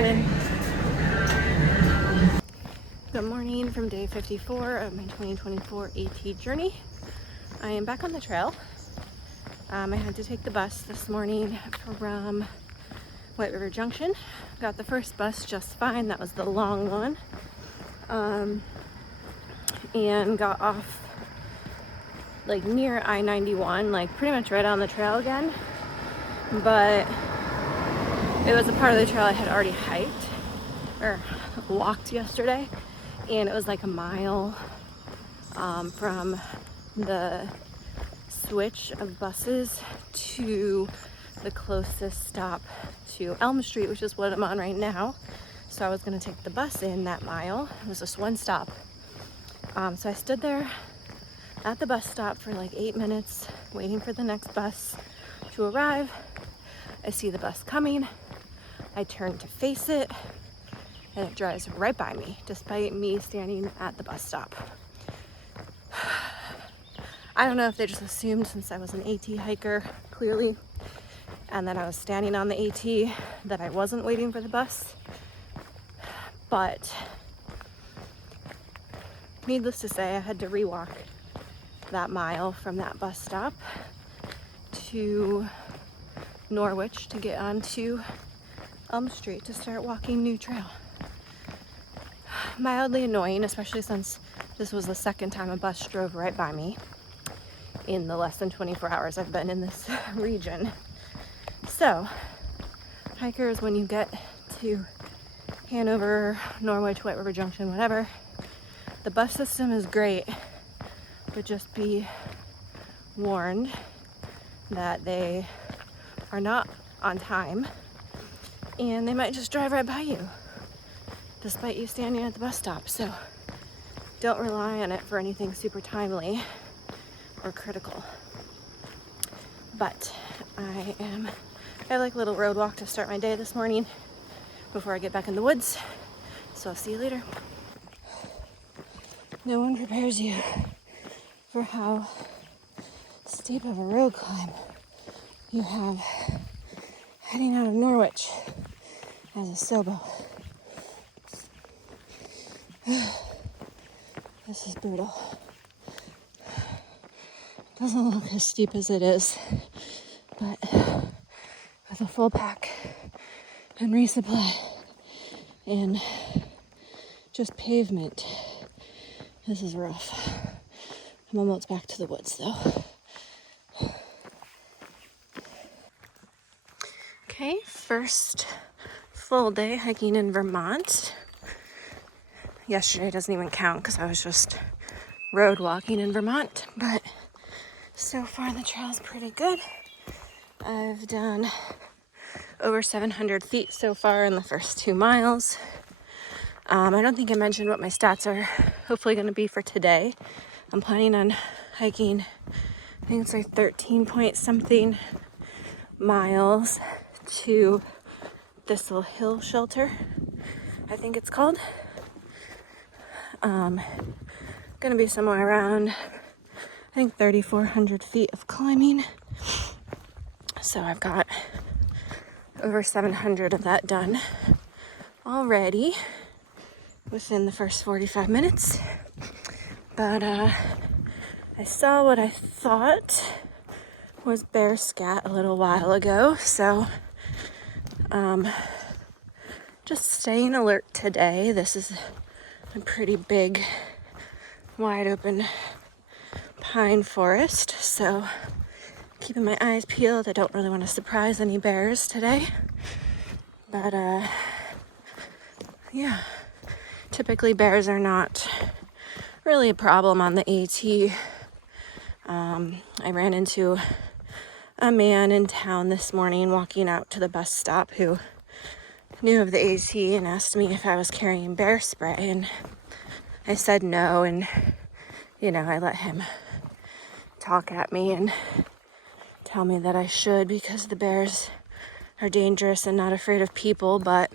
morning. Good morning from day 54 of my 2024 AT journey. I am back on the trail. I had to take the bus this morning from White River Junction. Got the first bus just fine. That was the long one. And got off like near I-91, like pretty much right on the trail again. But it was a part of the trail I had already hiked or walked yesterday. And it was like a mile from the switch of buses to the closest stop to Elm Street, which is what I'm on right now. So I was going to take the bus in that mile. It was just one stop. So I stood there at the bus stop for like 8 minutes waiting for the next bus to arrive. I see the bus coming. I turn to face it, and it drives right by me, despite me standing at the bus stop. I don't know if they just assumed, since I was an AT hiker, clearly, and that I was standing on the AT, that I wasn't waiting for the bus. But needless to say, I had to rewalk that mile from that bus stop to Norwich to get onto Elm Street to start walking New Trail. Mildly annoying, especially since this was the second time a bus drove right by me in the less than 24 hours I've been in this region. So, hikers, when you get to Hanover, Norwich, White River Junction, whatever, the bus system is great, but just be warned that they are not on time and they might just drive right by you despite you standing at the bus stop. So don't rely on it for anything super timely or critical. But I have like a little road walk to start my day this morning before I get back in the woods. So I'll see you later. No one prepares you for how steep of a road climb you have heading out of Norwich as a SOBO. This is brutal. It doesn't look as steep as it is, but with a full pack and resupply and just pavement, this is rough. I'm almost back to the woods though. Okay, first full day hiking in Vermont. Yesterday doesn't even count because I was just road walking in Vermont, but so far the trail's pretty good. I've done over 700 feet so far in the first 2 miles. I don't think I mentioned what my stats are hopefully going to be for today. I'm planning on hiking, I think it's like 13 point something miles to Thistle Hill Shelter, I think it's called. Gonna be somewhere around, I think 3,400 feet of climbing. So I've got over 700 of that done already within the first 45 minutes. But I saw what I thought was bear scat a little while ago, so just staying alert today. This is a pretty big, wide open pine forest, so keeping my eyes peeled. I don't really want to surprise any bears today, but yeah, typically bears are not really a problem on the AT. I ran into a man in town this morning walking out to the bus stop who knew of the AT and asked me if I was carrying bear spray, and I said no, and I let him talk at me and tell me that I should because the bears are dangerous and not afraid of people. But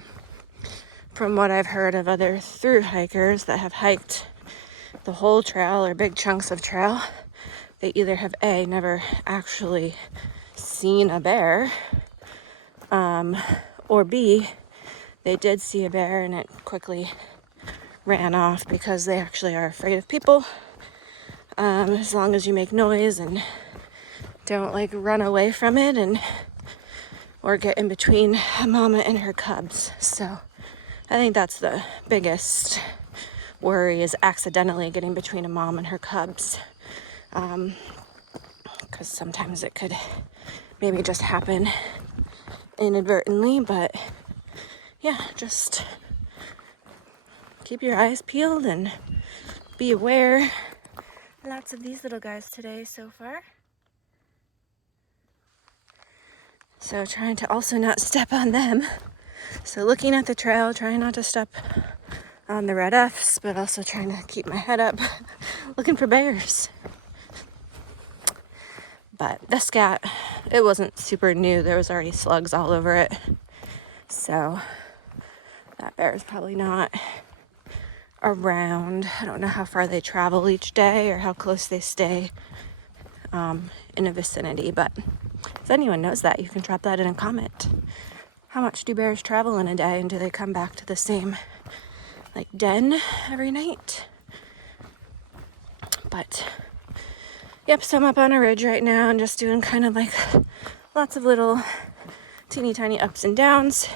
from what I've heard of other through hikers that have hiked the whole trail or big chunks of trail, they either have A, never actually seen a bear, or B, they did see a bear and it quickly ran off because they actually are afraid of people. As long as you make noise and don't like run away from it and or get in between a mama and her cubs. So I think that's the biggest worry, is accidentally getting between a mom and her cubs. Because sometimes it could maybe just happen inadvertently, but yeah, just keep your eyes peeled and be aware. Lots of these little guys today so far. So trying to also not step on them. So looking at the trail, trying not to step on the red Fs, but also trying to keep my head up, looking for bears. But the scat, it wasn't super new. There was already slugs all over it. So that bear is probably not around. I don't know how far they travel each day or how close they stay in a vicinity, but if anyone knows that, you can drop that in a comment. How much do bears travel in a day, and do they come back to the same like den every night? But yep, so I'm up on a ridge right now and just doing kind of like lots of little teeny tiny ups and downs.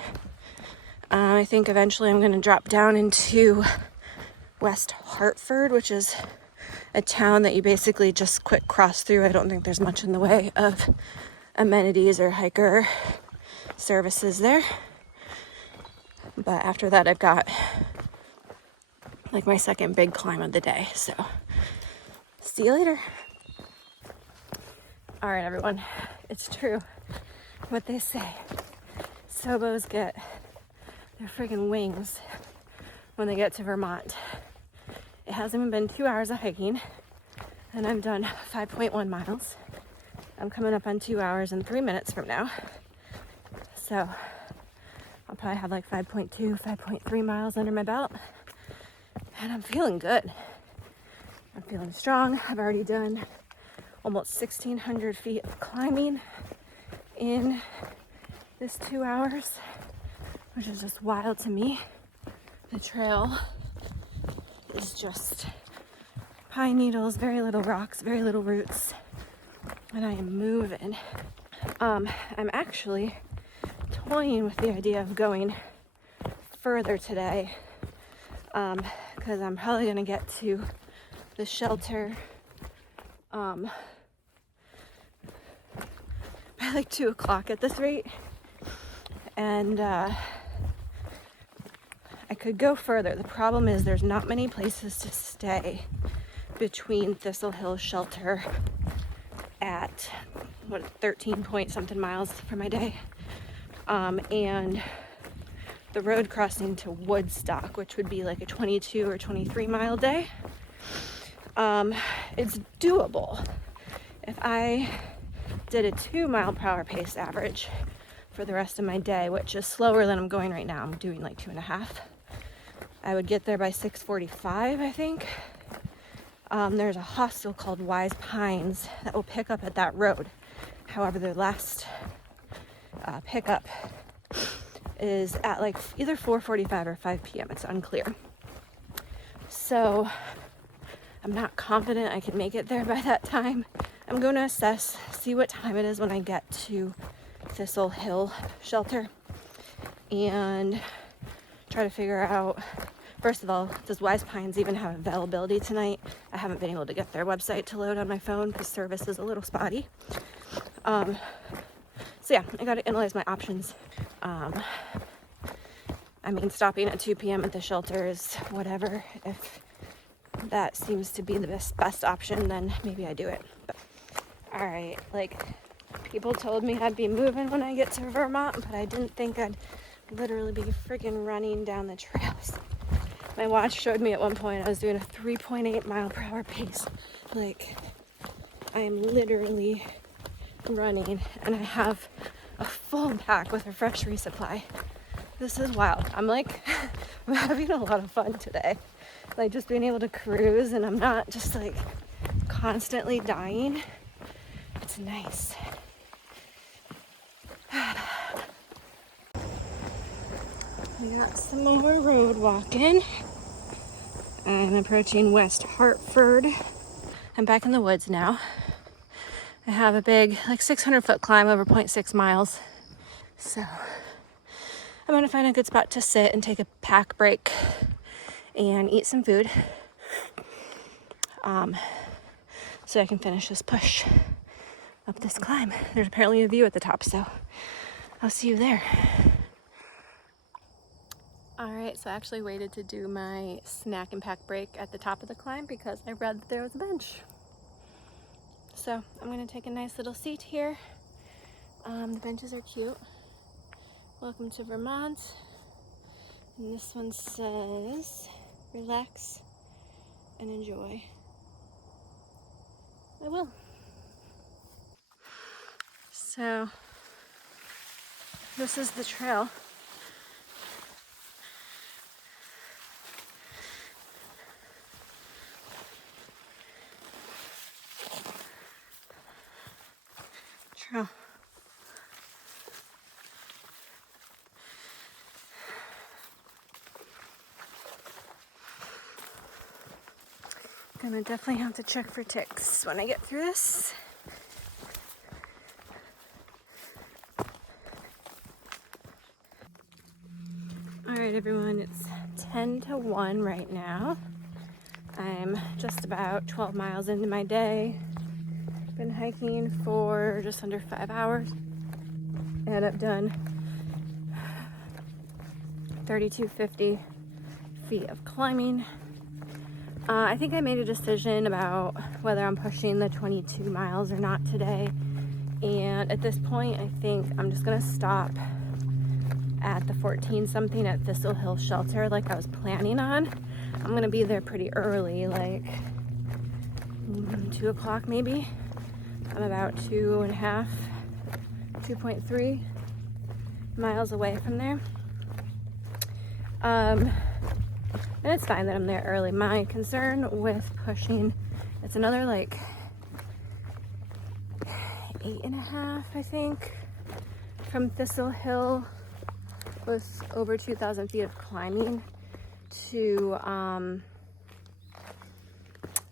I think eventually I'm going to drop down into West Hartford, which is a town that you basically just quick cross through. I don't think there's much in the way of amenities or hiker services there. But after that, I've got like my second big climb of the day. So see you later. All right, everyone, it's true what they say. SOBOs get their friggin' wings when they get to Vermont. It hasn't even been 2 hours of hiking, and I've done 5.1 miles. I'm coming up on 2 hours and 3 minutes from now. So I'll probably have like 5.2, 5.3 miles under my belt, and I'm feeling good. I'm feeling strong. I've already done almost 1,600 feet of climbing in this 2 hours, which is just wild to me. The trail is just pine needles, very little rocks, very little roots, and I am moving. I'm actually toying with the idea of going further today, because I'm probably going to get to the shelter by like 2 o'clock at this rate, and I could go further. The problem is there's not many places to stay between Thistle Hill Shelter at 13 point something miles for my day, and the road crossing to Woodstock, which would be like a 22 or 23 mile day. It's doable if I did a 2 mile per hour pace average for the rest of my day, which is slower than I'm going right now. I'm doing like 2.5. I would get there by 6:45, I think. There's a hostel called Wise Pines that will pick up at that road. However, their last pickup is at like either 4:45 or 5 p.m. It's unclear. So I'm not confident I can make it there by that time. I'm going to assess, see what time it is when I get to Thistle Hill Shelter, and try to figure out, first of all, does Wise Pines even have availability tonight? I haven't been able to get their website to load on my phone because service is a little spotty. So yeah, I got to analyze my options. I mean, stopping at 2 p.m. at the shelter is whatever. If that seems to be the best option, then maybe I do it. But, all right, like, people told me I'd be moving when I get to Vermont, but I didn't think I'd literally be freaking running down the trails. My watch showed me at one point I was doing a 3.8 mile per hour pace. Like, I am literally running, and I have a full pack with a fresh resupply. This is wild. I'm like, I'm having a lot of fun today. Like, just being able to cruise, and I'm not just like constantly dying. It's nice. We got some more road walking. I'm approaching West Hartford. I'm back in the woods now. I have a big, like 600-foot climb over 0.6 miles. So I'm gonna find a good spot to sit and take a pack break and eat some food. So I can finish this push up this climb. There's apparently a view at the top, so I'll see you there. All right, so I actually waited to do my snack and pack break at the top of the climb because I read that there was a bench. So I'm gonna take a nice little seat here. The benches are cute. Welcome to Vermont. And this one says, relax and enjoy. I will. So this is the trail. Gonna definitely have to check for ticks when I get through this. All right, everyone, it's 10 to 1 right now. I'm just about 12 miles into my day. Been hiking for just under 5 hours, and I've done 3,250 feet of climbing. I think I made a decision about whether I'm pushing the 22 miles or not today. And at this point, I think I'm just gonna stop at the 14 something at Thistle Hill Shelter like I was planning on. I'm gonna be there pretty early, like 2 o'clock maybe. I'm about 2.3 miles away from there. And it's fine that I'm there early. My concern with pushing, it's another like 8.5, I think, from Thistle Hill with over 2,000 feet of climbing to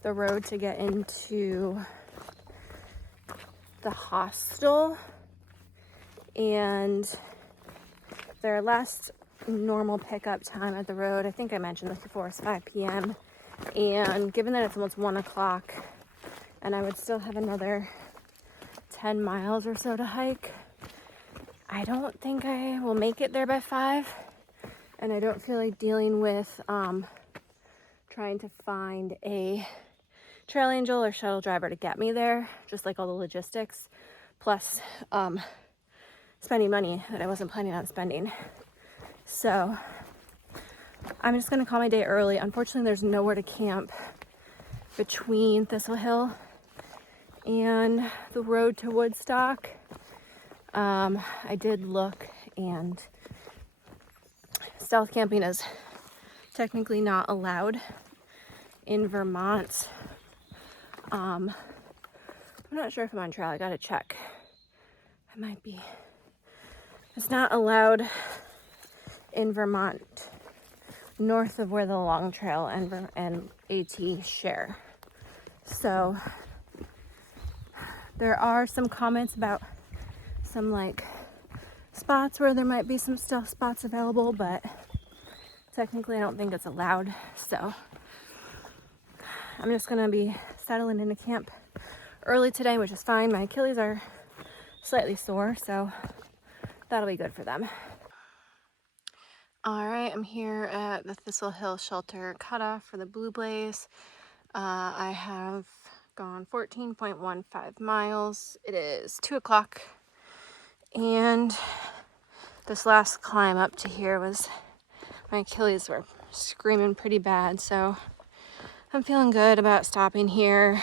the road to get into the hostel. And their last normal pickup time at the road, I think I mentioned this before, is 5 p.m. And given that it's almost 1 o'clock and I would still have another 10 miles or so to hike, I don't think I will make it there by 5. And I don't feel like dealing with trying to find a trail angel or shuttle driver to get me there, just like all the logistics, plus spending money that I wasn't planning on spending. So I'm just gonna call my day early. Unfortunately, there's nowhere to camp between Thistle Hill and the road to Woodstock. I did look, and stealth camping is technically not allowed in Vermont. I'm not sure if I'm on trail. I gotta check. I might be. It's not allowed in Vermont, north of where the Long Trail and AT share. So there are some comments about some like spots where there might be some stealth spots available, but technically I don't think it's allowed. So I'm just gonna be settling into camp early today, which is fine. My Achilles are slightly sore, so that'll be good for them. All right, I'm here at the Thistle Hill Shelter cutoff for the Blue Blaze. I have gone 14.15 miles. It is 2 o'clock, and this last climb up to here was, my Achilles were screaming pretty bad, so I'm feeling good about stopping here.